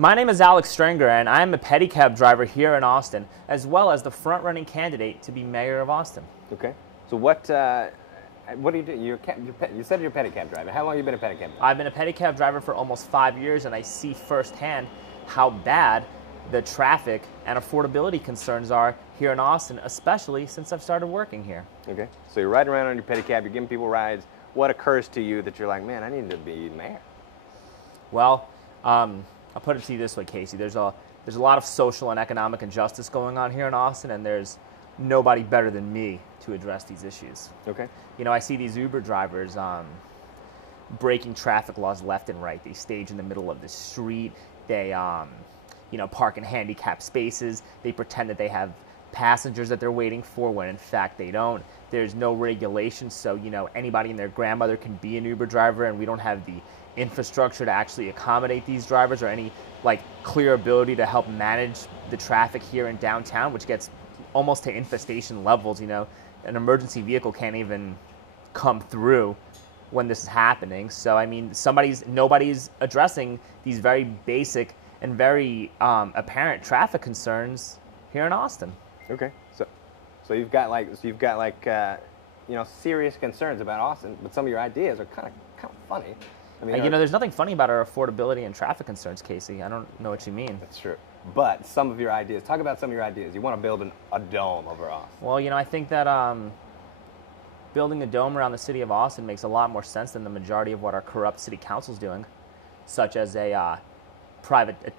My name is Alex Strenger, and I am a pedicab driver here in Austin, as well as the front-running candidate to be mayor of Austin. Okay. So what do you do? You said you're a pedicab driver. How long have you been a pedicab driver? I've been a pedicab driver for almost 5 years, and I see firsthand how bad the traffic and affordability concerns are here in Austin, especially since I've started working here. Okay. So you're riding around on your pedicab, you're giving people rides. What occurs to you that you're like, man, I need to be mayor? Well, I'll put it to you this way, Casey. There's a lot of social and economic injustice going on here in Austin, and there's nobody better than me to address these issues. Okay. You know, I see these Uber drivers breaking traffic laws left and right. They stage in the middle of the street. They, park in handicapped spaces. They pretend that they have passengers that they're waiting for when in fact they don't. There's no regulation, so, anybody and their grandmother can be an Uber driver, and we don't have the infrastructure to actually accommodate these drivers or any, clear ability to help manage the traffic here in downtown, which gets almost to infestation levels. An emergency vehicle can't even come through when this is happening. So, nobody's addressing these very basic and very apparent traffic concerns here in Austin. Okay. So you've got serious concerns about Austin, but some of your ideas are kind of funny. There's nothing funny about our affordability and traffic concerns, Casey. I don't know what you mean. That's true. But some of your ideas, talk about some of your ideas. You want to build a dome over Austin. Well, I think that building a dome around the city of Austin makes a lot more sense than the majority of what our corrupt city council is doing, such as a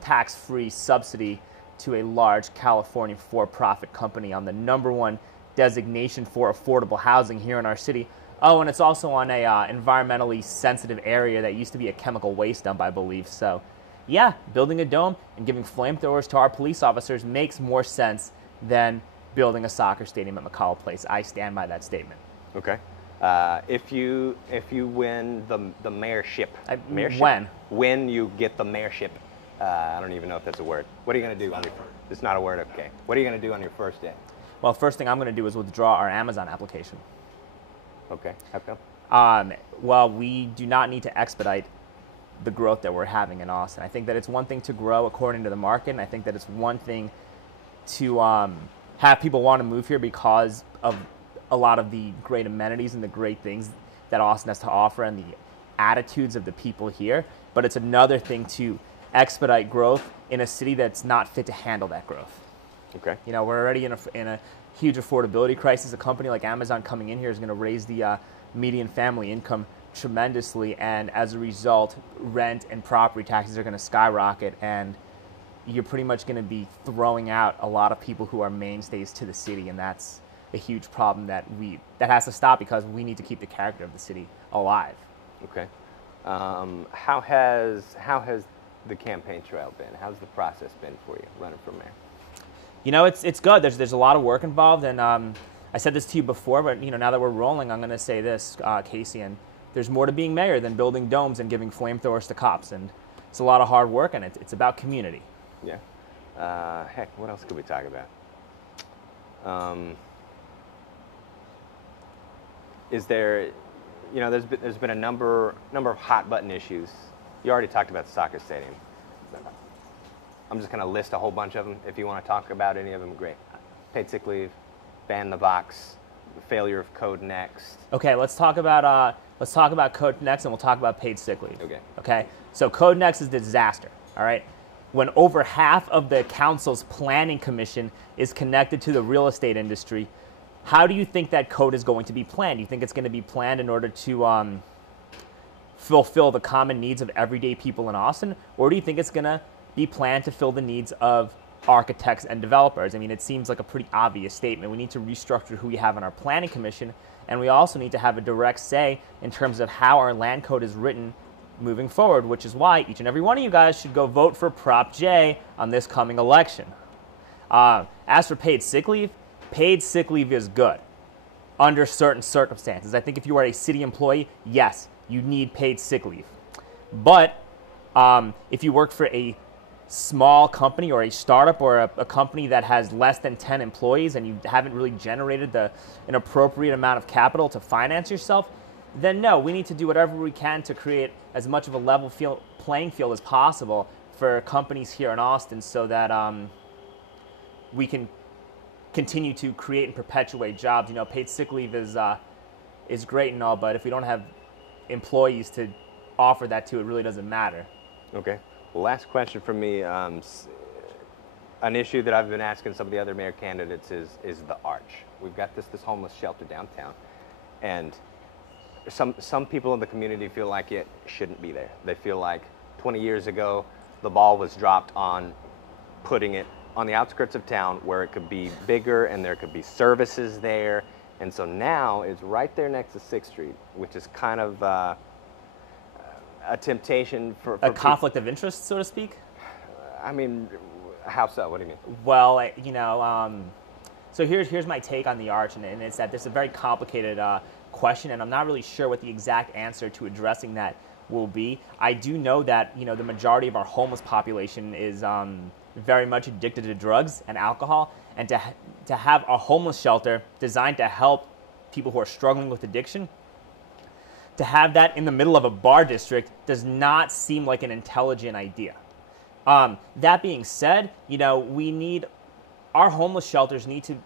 tax-free subsidy to a large California for-profit company on the #1 designation for affordable housing here in our city. Oh, and it's also on a environmentally sensitive area that used to be a chemical waste dump, I believe. So, yeah, building a dome and giving flamethrowers to our police officers makes more sense than building a soccer stadium at McCall Place. I stand by that statement. Okay. If you win the mayorship, when you get the mayorship, I don't even know if that's a word. What are you going to do on your first? It's not a word, okay. What are you going to do on your first day? Well, first thing I'm going to do is withdraw our Amazon application. Okay. How come? Well, we do not need to expedite the growth that we're having in Austin. I think that it's one thing to grow according to the market, and I think that it's one thing to have people want to move here because of a lot of the great amenities and the great things that Austin has to offer and the attitudes of the people here. But it's another thing to expedite growth in a city that's not fit to handle that growth. Okay. We're already in a huge affordability crisis. A company like Amazon coming in here is going to raise the median family income tremendously, and as a result, rent and property taxes are going to skyrocket, and you're pretty much going to be throwing out a lot of people who are mainstays to the city, and that's a huge problem that has to stop because we need to keep the character of the city alive. Okay. How has the campaign trail been? How's the process been for you running for mayor? It's good. There's a lot of work involved, and I said this to you before, but now that we're rolling, I'm going to say this, Casey, and there's more to being mayor than building domes and giving flamethrowers to cops, and it's a lot of hard work, and it's about community. Yeah. Heck, what else could we talk about? Is there, there's been a number of hot button issues. You already talked about the soccer stadium. I'm just going to list a whole bunch of them. If you want to talk about any of them, great. Paid sick leave, ban the box, the failure of Code Next. Okay, let's talk about Code Next, and we'll talk about paid sick leave. Okay. So Code Next is a disaster. All right. When over half of the council's planning commission is connected to the real estate industry, how do you think that code is going to be planned? Do you think it's going to be planned in order to fulfill the common needs of everyday people in Austin, or do you think it's going to be planned to fill the needs of architects and developers? It seems like a pretty obvious statement. We need to restructure who we have on our planning commission, and we also need to have a direct say in terms of how our land code is written moving forward, which is why each and every one of you guys should go vote for Prop J on this coming election. As for paid sick leave is good under certain circumstances. I think if you are a city employee, yes, you need paid sick leave. But if you work for a small company or a startup or a company that has less than 10 employees and you haven't really generated an appropriate amount of capital to finance yourself, then no, we need to do whatever we can to create as much of a level playing field as possible for companies here in Austin so that we can continue to create and perpetuate jobs. You know, paid sick leave is great and all, but if we don't have employees to offer that to, it really doesn't matter. Okay. Well, last question from me. An issue that I've been asking some of the other mayor candidates is the arch. We've got this homeless shelter downtown, and some people in the community feel like it shouldn't be there. They feel like 20 years ago the ball was dropped on putting it on the outskirts of town where it could be bigger and there could be services there. And so now it's right there next to 6th Street, which is kind of a temptation for a conflict of interest, so to speak? I mean, how so? What do you mean? Well, you know, so here's my take on the arch, and it's that this is a very complicated question, and I'm not really sure what the exact answer to addressing that will be. I do know that, you know, the majority of our homeless population is very much addicted to drugs and alcohol, and to have a homeless shelter designed to help people who are struggling with addiction, to have that in the middle of a bar district does not seem like an intelligent idea. That being said, you know, our homeless shelters need to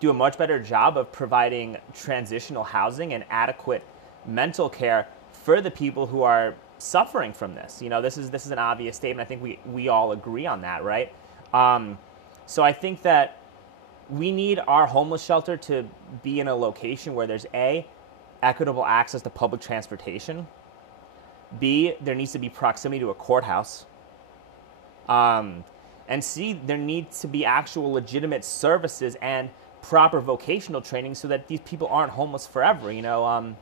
do a much better job of providing transitional housing and adequate mental care for the people who are suffering from this. You know, this is an obvious statement. I think we all agree on that, right? So I think that we need our homeless shelter to be in a location where there's A, equitable access to public transportation, B, there needs to be proximity to a courthouse, and C, there needs to be actual legitimate services and proper vocational training so that these people aren't homeless forever. You know,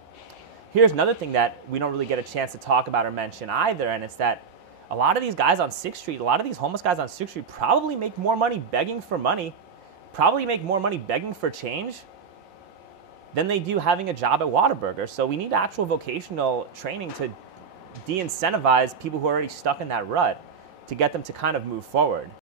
here's another thing that we don't really get a chance to talk about or mention either, and it's that a lot of these guys on 6th Street, a lot of these homeless guys on 6th Street probably make more money begging for money, probably make more money begging for change than they do having a job at Whataburger. So we need actual vocational training to de-incentivize people who are already stuck in that rut, to get them to kind of move forward.